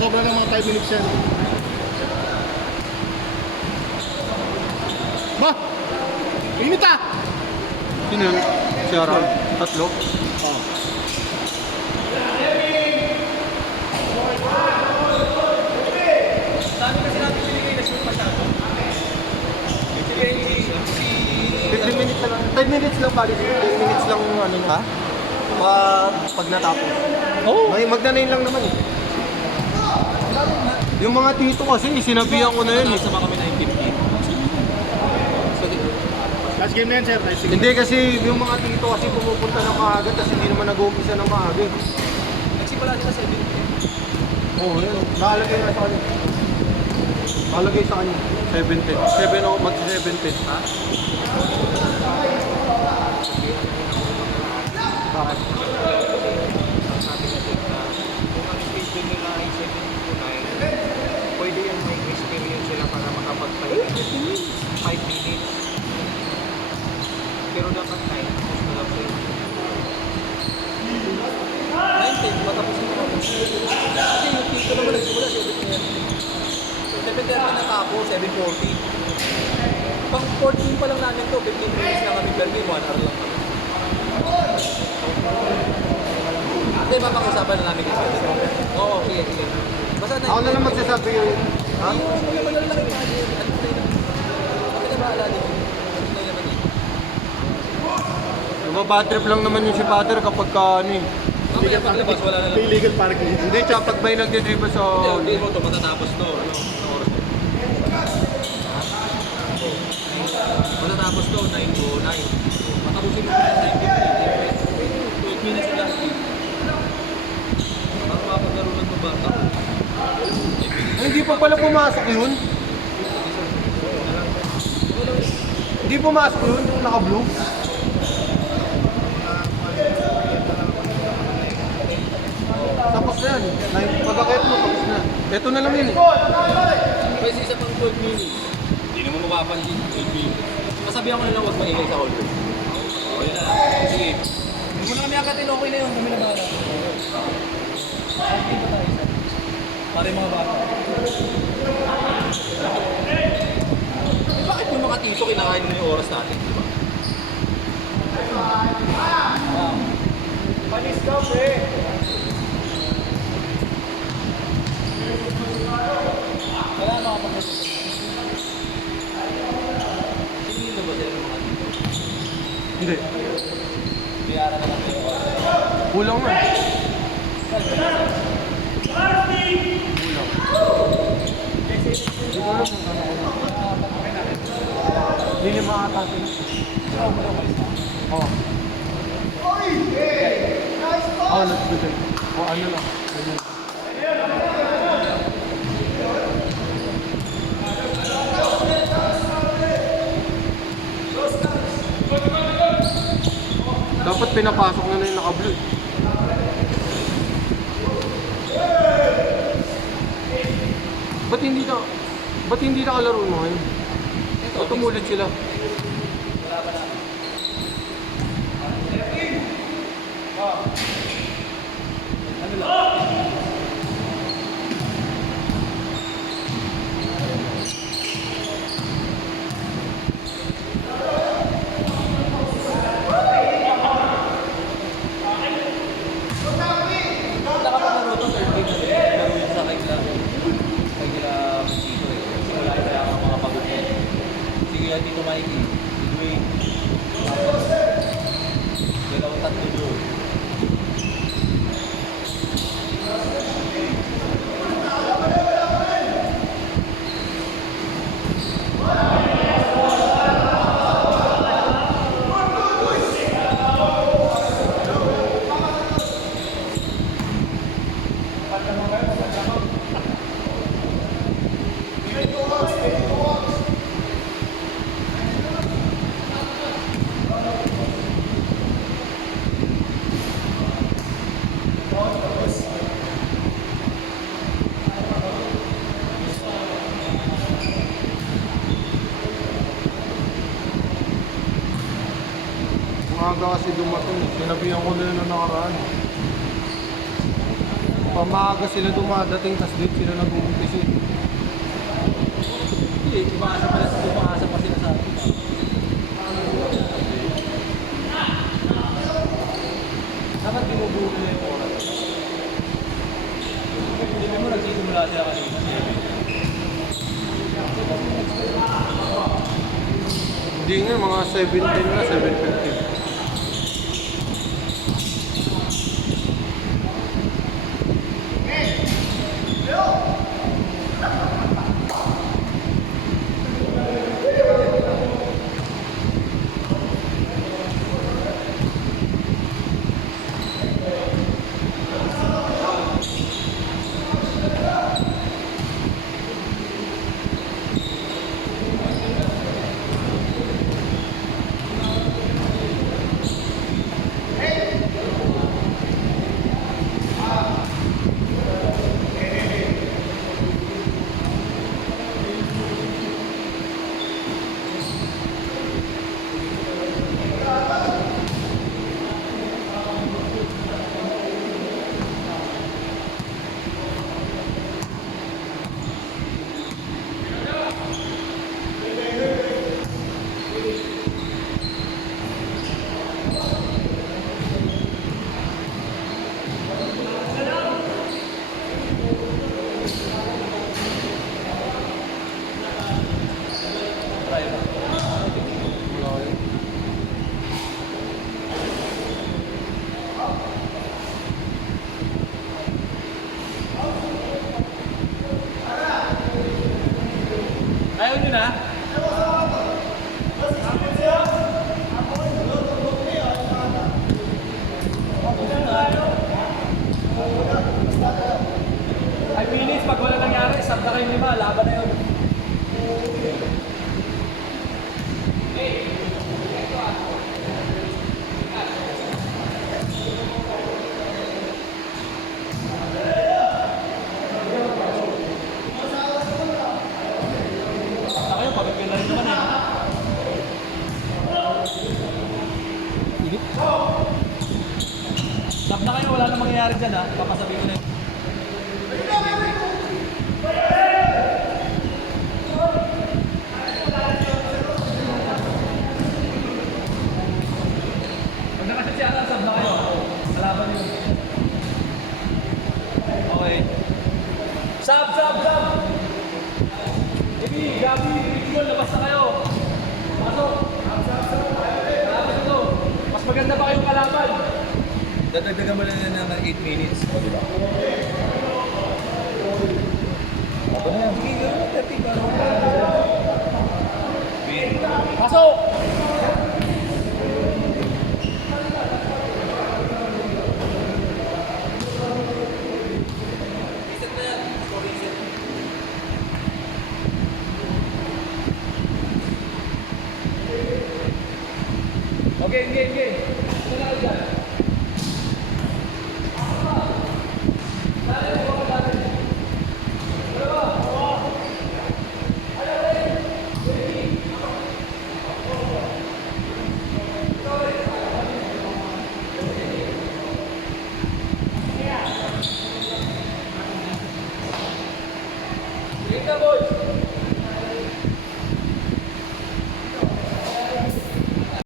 Sobra ng mga 5 minutes yan. Ba! Init ah! Sino yun? Si Aral? Tatlo? Oh. Dami kasi natin binigay na shoot masyado. Si Benji, si... 15 minutes lang. 10 minutes lang pala. 10 minutes lang ano ha? Pag natapos. Oo. May magna-9 lang naman eh. Yung mga tito kasi, sinabihan ko na yun eh. Sama kami 9:50. Last game na yan, sir. Nice. Hindi kasi yung mga tito kasi pumupunta ng maaga tapos hindi naman nag-uumpisa ng maaga. Nagsimula din sa 7. Oo, yun. Nakalagay na sa kanya. Nakalagay sa kanya. 7:10. 7 o mag 7:10. Ha? Bakit? Sabi na din na kung ang schedule nila ay 7 to 9, pwede yan may experience sila para makapagpahinga. 5 minutes. Pero dapat 9, tapos na lang sila. 9:10, matapos na ako. Kasi yung tito naman nagsimula 7:30. 7:30 na ako, 7:40. Pang 14 pa lang namin to, 15 minutes na kami per game, 1 hour lang kami. Hindi, mapag-usapan na namin dito. Oo, sige, sige. Basta na... Ako na lang magsasabi yun. Ha? Yung mga lang yung ano na yun. Kami na bahala dito. Ano na naman dito. Bad trip lang naman yung si Pater kapag ka ano eh. Mamaya paglabas, wala na lang. Illegal parking. Hindi, tsaka pag may nagdidriba sa... Hindi mo ito, matatapos to. Ano oras? Matatapos to, 9:09. Matapusin mo sa 9:50. 12 minutes lang. Para mapagkaroon ng bata. Ay, hindi pa pala pumasok yun. Hindi pumasok yun, naka-blue. Tapos na yan. Pagkakayat mo, tapos na. Ito na lang yun eh. Kasi isa pang 12 minutes. Hindi naman mapapansin 12 minutes. Masabihan ko na lang huwag maingay sa hall. O, yun na lang. Sige. Hindi mo na kami akatin, okay na yun. Kami na bahala. Okay pa tayo isa. Para yung mga bata. Bakit yung mga tito kinakain mo yung oras natin? Di ba? Panis ka, pre! Wala na ako pagkakas. Sinilo ba sila ng mga tito? Hindi. Biyara na lang yung oras. Kulang na. Hindi naman ata sila. Oo. Oh, let's do that. O ano lang. Ganyan. Dapat pinapasok na yung naka-blue. Ba't hindi nakalaro mo ngayon? O tumulit sila? Nakapagaro to, 13 na rin. Laro yun sa kay Chito eh. Simula yung kaya mga pagod yan. Sige yan dito Mikey. Dwayne. Dalawang tatlo doon. Maaga kasi dumating. Sinabihan ko na yun na nakaraan. Pamaga sila dumadating, tas late sila nag-uumpis eh. Hindi, umaasa pa sila sa atin. Dapat binubuo nila yung oras. Hindi mo nagsisimula sila kanina. Hindi nga, mga 7:10 na, 7:15. Ayaw nyo na? Ay, minutes, pag wala nangyari, sab na kayong 5, laban na yun. Saka yun, pagpapil na rin naman eh. Sab na kayo, wala nang mangyayari dyan ha. Papasabihin ko na yun. Pag nakasya si Alan, sab na kayo. Malaban yun. Okay. Sab! Gabi, ritual, labas na kayo. Pasok. Kalaban ito. Mas maganda pa kayong kalaban. Dadagdagan mo lang na ng 8 minutes. O, diba? Ako na yan. Sige, gano'n ang 30 ba? Pasok! Reset na yan. Score reset. Okay, game.